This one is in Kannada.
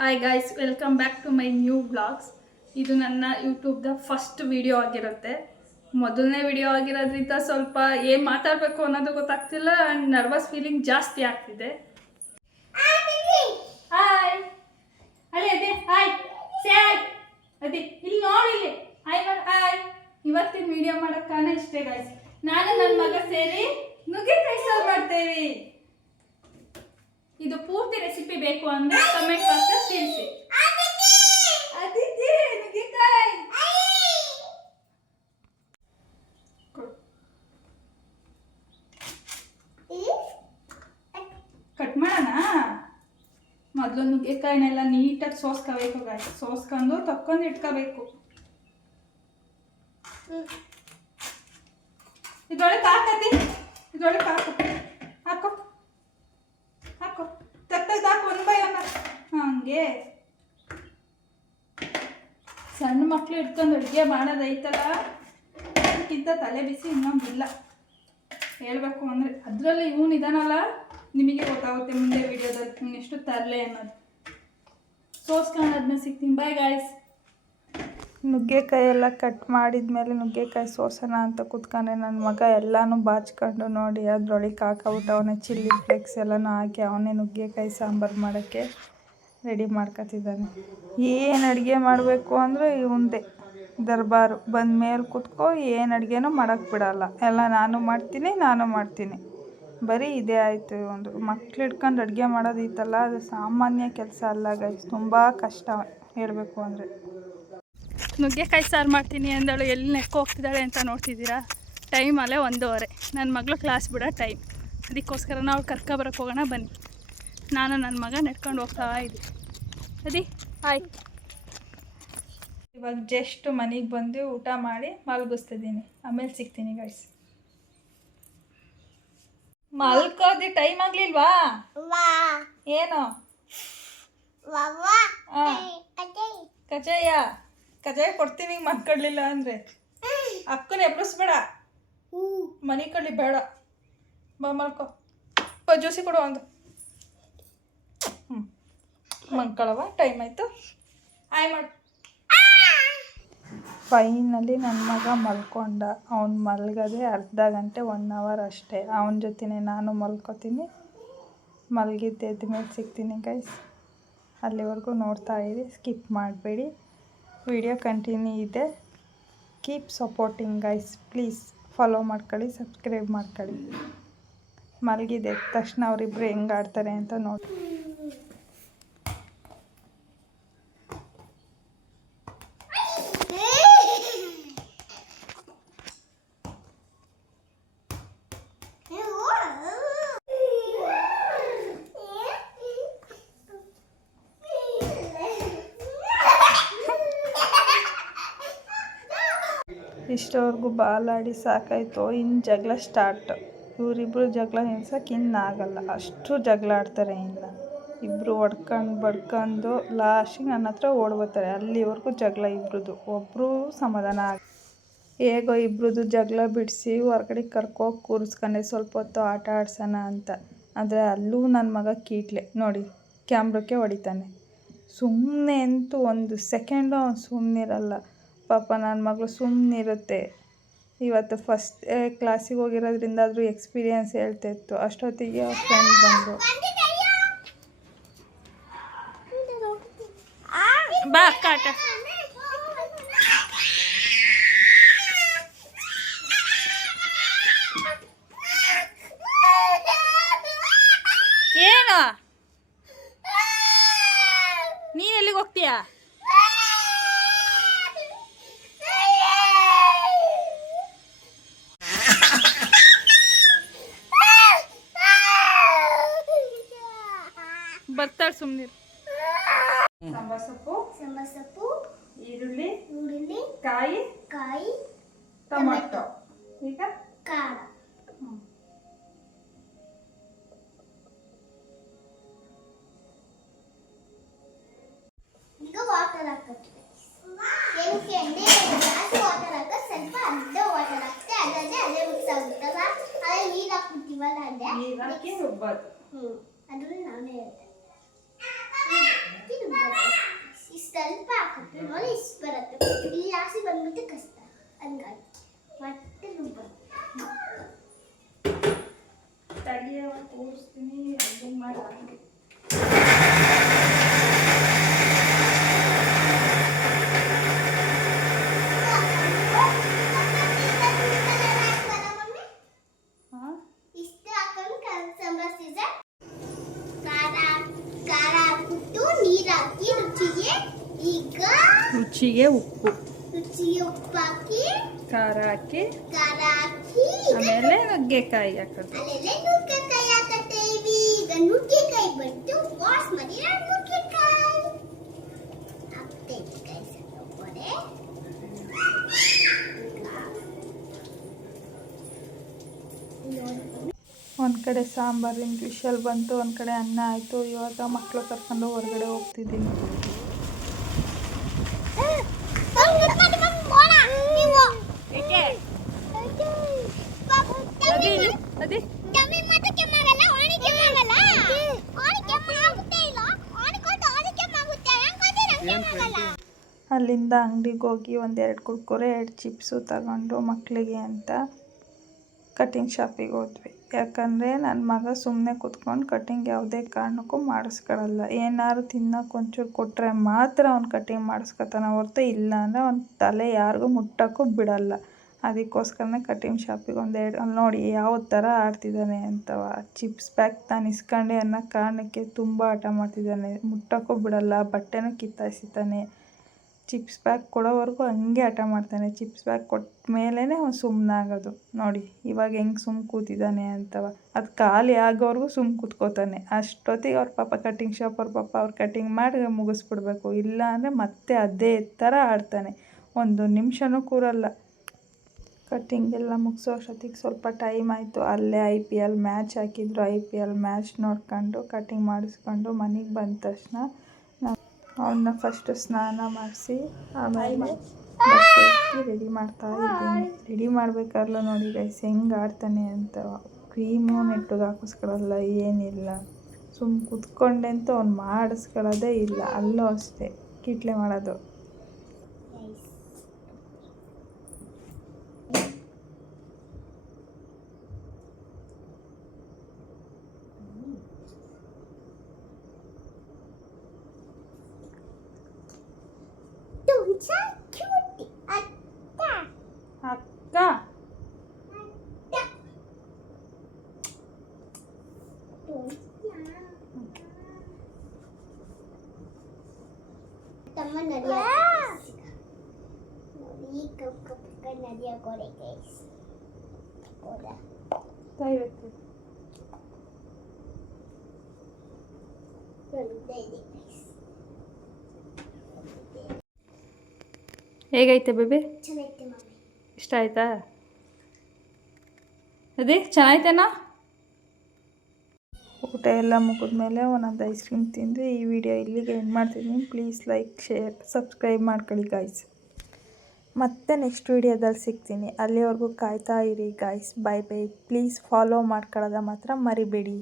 Hi guys, welcome back to my new blogs. ಇದು ನನ್ನ ಯೂಟ್ಯೂಬ್ದ ಫಸ್ಟ್ ವಿಡಿಯೋ ಆಗಿರುತ್ತೆ. ಮೊದಲನೇ ವಿಡಿಯೋ ಆಗಿರೋದ್ರಿಂದ ಸ್ವಲ್ಪ ಏನು ಮಾತಾಡಬೇಕು ಅನ್ನೋದು ಗೊತ್ತಾಗ್ತಿಲ್ಲ ಆ್ಯಂಡ್ ನರ್ವಸ್ ಫೀಲಿಂಗ್ ಜಾಸ್ತಿ ಆಗ್ತಿದೆ. ಹಾಯ್ ಅದೇ ಅದೇ ಹಾಯ್ ಸೇ ಹಾಯ್ ಅದೇ ಇಲ್ಲಿ ನೋಡಿಲ್ಲಿ ಹಾಯ್ ಮಾಡಿ ಹಾಯ್. ಇವತ್ತಿನ ವಿಡಿಯೋ ಮಾಡೋಕ್ಕೆ ಕಾರಣ ಇಷ್ಟೇ ಗೈಸ್. ನಾನು ನನ್ನ ಮಗ ಸೇರಿ ನುಗ್ಗೆಕಾಯಿ ಸಾರು ಮಾಡ್ತೇವೆ. ಇದು ಪೂರ್ತಿ ರೆಸಿಪಿ ಬೇಕು ಅಂದ್ರೆ ಕಮೆಂಟ್ ಬಾಕ್ಸ್ ತಿಳಿಸಿ. ಅದಿತಿ ನುಗ್ಗೆಕಾಯಿ ಕಟ್ ಮಾಡೋಣ. ಮೊದಲು ನುಗ್ಗೆಕಾಯಿನೆಲ್ಲ ನೀಟಾಗಿ ಸೋಸ್ಕೋಬೇಕು ಗಾಯ್ಸ್. ಸೋಸ್ಕೊಂಡು ತಕ್ಕೊಂಡು ಇಟ್ಕೋಬೇಕು. ಇದ್ರೊಳಗೆ ಹಾಕತಿ, ಇದ್ರೊಳಗೆ ಹಾಕು ಹಾಕೋ ಹಾಕೋ ತಕ್ಕದು ಹಾಕು ಒನ್ ಬೈ ಒನ್. ಹಂಗೆ ಸಣ್ಣ ಮಕ್ಕಳು ಇಟ್ಕೊಂಡು ಅಡುಗೆ ಮಾಡೋದೈತಲ್ಲ, ಅದಕ್ಕಿಂತ ತಲೆ ಬಿಸಿ ಇನ್ನೊಂದಿಲ್ಲ ಹೇಳ್ಬೇಕು ಅಂದರೆ. ಅದರಲ್ಲಿ ಇವನು ಇದಾನಲ್ಲ, ನಿಮಗೆ ಗೊತ್ತಾಗುತ್ತೆ ಮುಂದೆ ವಿಡಿಯೋದಲ್ಲಿ ಇವನು ಎಷ್ಟು ತರಲೆ ಅನ್ನೋದು. ಸೋಸ್ಕೊಂಡಾದ್ಮೇಲೆ ಸಿಗ್ತೀನಿ. Bye guys. ನುಗ್ಗೆಕಾಯಿ ಎಲ್ಲ ಕಟ್ ಮಾಡಿದ್ಮೇಲೆ ನುಗ್ಗೆಕಾಯಿ ಸೋಸೋಣ ಅಂತ ಕೂತ್ಕೊಂಡೆ. ನನ್ನ ಮಗ ಎಲ್ಲನೂ ಬಾಚ್ಕೊಂಡು ನೋಡಿ ಅದ್ರೊಳಗೆ ಹಾಕಬಿಟ್ಟು ಅವನೇ ಚಿಲ್ಲಿ ಫ್ಲೇಕ್ಸ್ ಎಲ್ಲನೂ ಹಾಕಿ ಅವನೇ ನುಗ್ಗೆಕಾಯಿ ಸಾಂಬಾರು ಮಾಡೋಕ್ಕೆ ರೆಡಿ ಮಾಡ್ಕೊತಿದ್ದಾನೆ. ಏನು ಅಡುಗೆ ಮಾಡಬೇಕು ಅಂದರೆ ಇವಂದೇ ದರ್ಬಾರು. ಬಂದ ಮೇಲೆ ಕೂತ್ಕೊ, ಏನು ಅಡುಗೆನೂ ಮಾಡೋಕ್ಕೆ ಬಿಡೋಲ್ಲ. ಎಲ್ಲ ನಾನು ಮಾಡ್ತೀನಿ. ಬರೀ ಇದೇ ಆಯಿತು ಇವಂದು. ಮಕ್ಳು ಹಿಡ್ಕೊಂಡು ಅಡುಗೆ ಮಾಡೋದಿತ್ತಲ್ಲ, ಅದು ಸಾಮಾನ್ಯ ಕೆಲಸ ಅಲ್ಲ ಗೈಸ್, ತುಂಬ ಕಷ್ಟ ಹೇಳಬೇಕು ಅಂದರೆ. ನುಗ್ಗೆಕಾಯಿ ಸಾರು ಮಾಡ್ತೀನಿ ಅಂದಳು ಎಲ್ಲಿ ನೆಕ್ಕು ಹೋಗ್ತಿದ್ದಾಳೆ ಅಂತ ನೋಡ್ತಿದ್ದೀರಾ. ಟೈಮ್ ಅಲ್ಲೇ 1:30. ನನ್ನ ಮಗಳು ಕ್ಲಾಸ್ ಬಿಡೋ ಟೈಮ್. ಅದಕ್ಕೋಸ್ಕರ ನಾವು ಕರ್ಕೊಬರಕ್ಕೆ ಹೋಗೋಣ ಬನ್ನಿ. ನಾನು ನನ್ನ ಮಗ ನೆಡ್ಕೊಂಡು ಹೋಗ್ತಾ ಇದ್ದೆ. ಅದಿ ಆಯ್ತು. ಇವಾಗ ಜಸ್ಟ್ ಮನೆಗೆ ಬಂದು ಊಟ ಮಾಡಿ ಮಲಗಿಸ್ತಿದ್ದೀನಿ. ಆಮೇಲೆ ಸಿಗ್ತೀನಿ ಗೈಸ್. ಮಲ್ಕೋದಿ ಟೈಮ್ ಆಗಲಿಲ್ವಾ? ಏನು ಕಜಾಯ ಕೊಡ್ತೀನಿ ಮಲ್ಕೊಳ್ಳಿಲ್ಲ ಅಂದರೆ. ಅಕ್ಕನ ಎಬ್ಬಿಸ್ಬೇಡ, ಮನೆ ಕಳ್ಳಿ ಬೇಡ. ಬಾ ಮಲ್ಕೋ. ಜ್ಯೂಸಿ ಕೊಡು ಒಂದು. ಮಲ್ಕೊಳ್ಳವ, ಟೈಮ್ ಆಯಿತು. ಆಯ್ ಮಾಡು. ಫೈನಲಿ ನನ್ನ ಮಗ ಮಲ್ಕೊಂಡ. ಅವ್ನು ಮಲಗದೆ ಅರ್ಧ ಗಂಟೆ 1 ಅವರ್ ಅಷ್ಟೇ. ಅವನ ಜೊತೆನೇ ನಾನು ಮಲ್ಕೋತೀನಿ. ಮಲಗಿದ್ದು ಎದ್ದ ಮೇಲೆ ಸಿಗ್ತೀನಿ ಗೈಸ್. ಅಲ್ಲಿವರೆಗೂ ನೋಡ್ತಾ ಇರಿ, ಸ್ಕಿಪ್ ಮಾಡಬೇಡಿ. ವಿಡಿಯೋ ಕಂಟಿನ್ಯೂ ಇದೆ. Keep supporting guys. Please follow ಮಾಡ್ಕೊಳ್ಳಿ, ಸಬ್ಸ್ಕ್ರೈಬ್ ಮಾಡ್ಕೊಳ್ಳಿ. ಮಲಗಿದೆ ಎದ್ದ ತಕ್ಷಣ ಅವರಿಬ್ಬರು ಹೆಂಗೆ ಆಡ್ತಾರೆ ಅಂತ ನೋಡಿ. ಇಷ್ಟವರೆಗೂ ಬಾಲಾಡಿ ಸಾಕಾಯಿತು. ಇನ್ನು ಜಗಳ ಸ್ಟಾರ್ಟ್. ಇವರಿಬ್ಬರು ಜಗಳ ನಿಲ್ಸೋಕೆ ಇನ್ನಾಗಲ್ಲ, ಅಷ್ಟು ಜಗಳ ಆಡ್ತಾರೆ. ಇನ್ನು ಇಬ್ಬರು ಹೊಡ್ಕೊಂಡು ಬಡ್ಕೊಂಡು ಲಾಸ್ಟಿಗೆ ನನ್ನ ಹತ್ರ ಓಡ್ಬೋತಾರೆ. ಅಲ್ಲಿವರೆಗೂ ಜಗಳ ಇಬ್ರದ್ದು. ಒಬ್ಬರು ಸಮಾಧಾನ ಹೇಗೋ ಇಬ್ರದ್ದು ಜಗಳ ಬಿಡಿಸಿ ಹೊರಗಡೆ ಕರ್ಕೋಗಿ ಕೂರಿಸ್ಕೊಂಡೆ ಸ್ವಲ್ಪ ಹೊತ್ತು ಆಟ ಆಡ್ಸೋಣ ಅಂತ. ಆದರೆ ಅಲ್ಲೂ ನನ್ನ ಮಗ ಕೀಟ್ಲೆ ನೋಡಿ, ಕ್ಯಾಮ್ರಕ್ಕೆ ಹೊಡಿತಾನೆ. ಸುಮ್ಮನೆ ಅಂತೂ 1 ಸೆಕೆಂಡು ಅವ್ನು ಸುಮ್ಮನಿರಲ್ಲ. ಪಾಪ ನನ್ನ ಮಗಳು ಸುಮ್ಮನಿರುತ್ತೆ. ಇವತ್ತು ಫಸ್ಟ್ ಕ್ಲಾಸಿಗೆ ಹೋಗಿರೋದ್ರಿಂದ ಆದರೂ ಎಕ್ಸ್ಪೀರಿಯೆನ್ಸ್ ಹೇಳ್ತಾಯಿತ್ತು. ಅಷ್ಟೊತ್ತಿಗೆ ಅವ್ರ ಫ್ರೆಂಡ್ ಬಂದು ಬಾ ಕಾಟ. ಏನು ನೀನು ಎಲ್ಲಿಗೆ ಹೋಗ್ತೀಯಾ? ಬರ್ತಾಳೆ ಸುಮ್ಮನೆ. ಸಾಂಬಾರ್ ಸೊಪ್ಪು, ಈರುಳ್ಳಿ, ಕಾಯಿ, ಟೊಮೆಟೊ, ಈಗ ಖಾರ. ಈಗ ವಾಟರ್ ಹಾಕಕ್ಕೆ ಏನಕ್ಕೆ ಅಂದ್ರೆ ಜಾಸ್ತಿ ವಾಟರ್ ಹಾಕ, ಸ್ವಲ್ಪ ಅರ್ಧ ವಾಟರ್ ಹಾಕ್ತೆ. ಅದೇ ಮಿಕ್ಸ್ ಆಗುತ್ತಲ್ಲ, ಅದೇ ನೀರು ಹಾಕ್ಬಿಡ್ತೀವಲ್ಲ, ಅದೇ ನೀರು ಹಾಕಿ ರುಬ್ಬೋದು. ಅದ್ರಲ್ಲಿ ನಾನೇ ಹೇಳ್ತೆ. ಹಂಗಾಗಿ ಮತ್ತೆ ರುಬ್ಬ ತಡಿಯ ತೋರಿಸ್ತೀನಿ ಅದು ಮಾಡಿ ಇಷ್ಟು ಹಾಕೊಂಡು ಸಂಬರಿಸಿದ್ರೆ ಖಾರ ಹಾಕ್ಬಿಟ್ಟು ನೀರು ಹಾಕಿ ರುಚಿಗೆ ಉಪ್ಪು ಹಾಕಿ ಖಾರ ಹಾಕಿ ಆಮೇಲೆ ನುಗ್ಗೆಕಾಯಿ ಹಾಕೋದು. ಅಲ್ಲೆಲ್ಲ ನುಗ್ಗೆಕಾಯಿ ಹಾಕತ್ತೇವಿ. ಈಗ ನುಗ್ಗೆಕಾಯಿ ಬಂತು ವಾಶ್ ಮಾಡಿ ನುಗ್ಗೆಕಾಯಿ ಹಾಕ್ತೇವೆ ಗೈಸ್. ಒಂದು ಕಡೆ ಸಾಂಬಾರಿನ ವಿಷಲ್ ಬಂತು, ಒಂದು ಕಡೆ ಅನ್ನ ಆಯಿತು. ಇವಾಗ ಮಕ್ಕಳು ಕರ್ಕೊಂಡು ಹೊರಗಡೆ ಹೋಗ್ತಿದ್ದೀನಿ. ಅಲ್ಲಿಂದ ಅಂಗಡಿಗೆ ಹೋಗಿ ಒಂದೆರಡು ಕುರ್ಕುರೆ 2 ಚಿಪ್ಸು ತಗೊಂಡು ಮಕ್ಕಳಿಗೆ ಅಂತ ಕಟಿಂಗ್ ಶಾಪಿಗೆ ಹೋದ್ವಿ. ಯಾಕಂದರೆ ನನ್ನ ಮಗ ಸುಮ್ಮನೆ ಕೂತ್ಕೊಂಡು ಕಟಿಂಗ್ ಯಾವುದೇ ಕಾರಣಕ್ಕೂ ಮಾಡಿಸ್ಕೊಳ್ಳಲ್ಲ. ಏನಾದ್ರು ತಿನ್ನೋಕೆ ಒಂಚೂರು ಕೊಟ್ಟರೆ ಮಾತ್ರ ಅವ್ನು ಕಟಿಂಗ್ ಮಾಡಿಸ್ಕೊತಾನೆ ಹೊರತು ಇಲ್ಲ ಅಂದರೆ ಅವ್ನ ತಲೆ ಯಾರಿಗೂ ಮುಟ್ಟೋಕ್ಕೂ ಬಿಡಲ್ಲ. ಅದಕ್ಕೋಸ್ಕರನೇ ಕಟಿಂಗ್ ಶಾಪಿಗೆ ಒಂದೆರಡು ನೋಡಿ ಯಾವ ಥರ ಆಡ್ತಿದ್ದಾನೆ ಅಂತವ. ಚಿಪ್ಸ್ ಪ್ಯಾಕ್ ತಾನು ಇಸ್ಕೊಂಡೆ ಅನ್ನೋ ಕಾರಣಕ್ಕೆ ತುಂಬ ಆಟ ಮಾಡ್ತಿದ್ದಾನೆ. ಮುಟ್ಟೋಕ್ಕೂ ಬಿಡಲ್ಲ, ಬಟ್ಟೆನೂ ಕಿತ್ತಾಯಿಸ್ತಾನೆ. ಚಿಪ್ಸ್ ಪ್ಯಾಕ್ ಕೊಡೋವರೆಗೂ ಹಂಗೆ ಹಠ ಮಾಡ್ತಾನೆ. ಚಿಪ್ಸ್ ಪ್ಯಾಕ್ ಕೊಟ್ಟ ಮೇಲೇ ಅವ್ನು ಸುಮ್ಮನಾಗೋದು. ನೋಡಿ ಇವಾಗ ಹೆಂಗೆ ಕೂತಿದ್ದಾನೆ ಅಂತವ. ಅದು ಖಾಲಿ ಆಗೋವರೆಗೂ ಕೂತ್ಕೋತಾನೆ. ಅಷ್ಟೊತ್ತಿಗೆ ಅವ್ರ ಪಾಪ ಕಟಿಂಗ್ ಶಾಪ್ ಅವ್ರು ಕಟಿಂಗ್ ಮಾಡಿ ಮುಗಿಸ್ಬಿಡ್ಬೇಕು. ಇಲ್ಲ ಅಂದರೆ ಮತ್ತೆ ಅದೇ ಥರ ಆಡ್ತಾನೆ. ಒಂದು ನಿಮಿಷನೂ ಕೂರಲ್ಲ. ಕಟಿಂಗ್ ಎಲ್ಲ ಮುಗಿಸೋ ಅಷ್ಟೊತ್ತಿಗೆ ಸ್ವಲ್ಪ ಟೈಮ್ ಆಯಿತು. ಅಲ್ಲೇ IPL ಮ್ಯಾಚ್ ಹಾಕಿದ್ರು. IPL ಮ್ಯಾಚ್ ನೋಡ್ಕೊಂಡು ಕಟಿಂಗ್ ಮಾಡಿಸ್ಕೊಂಡು ಮನೆಗೆ ಬಂದ ತಕ್ಷಣ ಅವನ್ನ ಫಸ್ಟು ಸ್ನಾನ ಮಾಡಿಸಿ ಆಮೇಲೆ ಬಟ್ಟೆ ರೆಡಿ ಮಾಡ್ತಾ ಇದ್ದೀನಿ. ರೆಡಿ ಮಾಡಬೇಕಾದ್ರೂ ನೋಡಿ ಗೈಸ್ ಹೆಂಗೆ ಆಡ್ತಾನೆ ಅಂತ. ಕ್ರೀಮು ನೆಟ್ಟಿಗೆ ಹಾಕಿಸ್ಕೊಳ್ಳಲ್ಲ, ಏನಿಲ್ಲ. ಕುತ್ಕೊಂಡೆಂತೂ ಅವ್ನು ಮಾಡಿಸ್ಕೊಳ್ಳೋದೇ ಇಲ್ಲ. ಅಲ್ಲೂ ಅಷ್ಟೇ ಕಿಟ್ಲೆ ಮಾಡೋದು. ಅಕ್ಕ ತಮ್ಮ ನೋಡಿ ಕಪ್ಪ ನದಿಯ ಗೋಡೆ ಗೈಸ್. ದಯವಿಟ್ಟು ಹೇಗೈತೆ ಬೇಬಿ? ಚೆನ್ನಾಗೈತೆ ಮಮ್ಮಿ. ಇಷ್ಟ ಆಯ್ತಾ? ಅದೇ ಚೆನ್ನಾಯ್ತೇನಾ? ಊಟ ಎಲ್ಲ ಮುಗಿದ್ಮೇಲೆ ಒಂದೊಂದು ಐಸ್ ಕ್ರೀಮ್ ತಿಂದು ಈ ವಿಡಿಯೋ ಇಲ್ಲಿಗೆ ಎಂಡ್ ಮಾಡ್ತಿದ್ದೀನಿ. ಪ್ಲೀಸ್ ಲೈಕ್, ಶೇರ್, ಸಬ್ಸ್ಕ್ರೈಬ್ ಮಾಡ್ಕೊಳ್ಳಿ ಗಾಯ್ಸ್. ಮತ್ತೆ ನೆಕ್ಸ್ಟ್ ವಿಡಿಯೋದಲ್ಲಿ ಸಿಗ್ತೀನಿ. ಅಲ್ಲಿವರೆಗೂ ಕಾಯ್ತಾ ಇರಿ guys. Bye bye. Please follow ಮಾಡ್ಕೊಳ್ಳೋದ ಮಾತ್ರ ಮರಿಬೇಡಿ.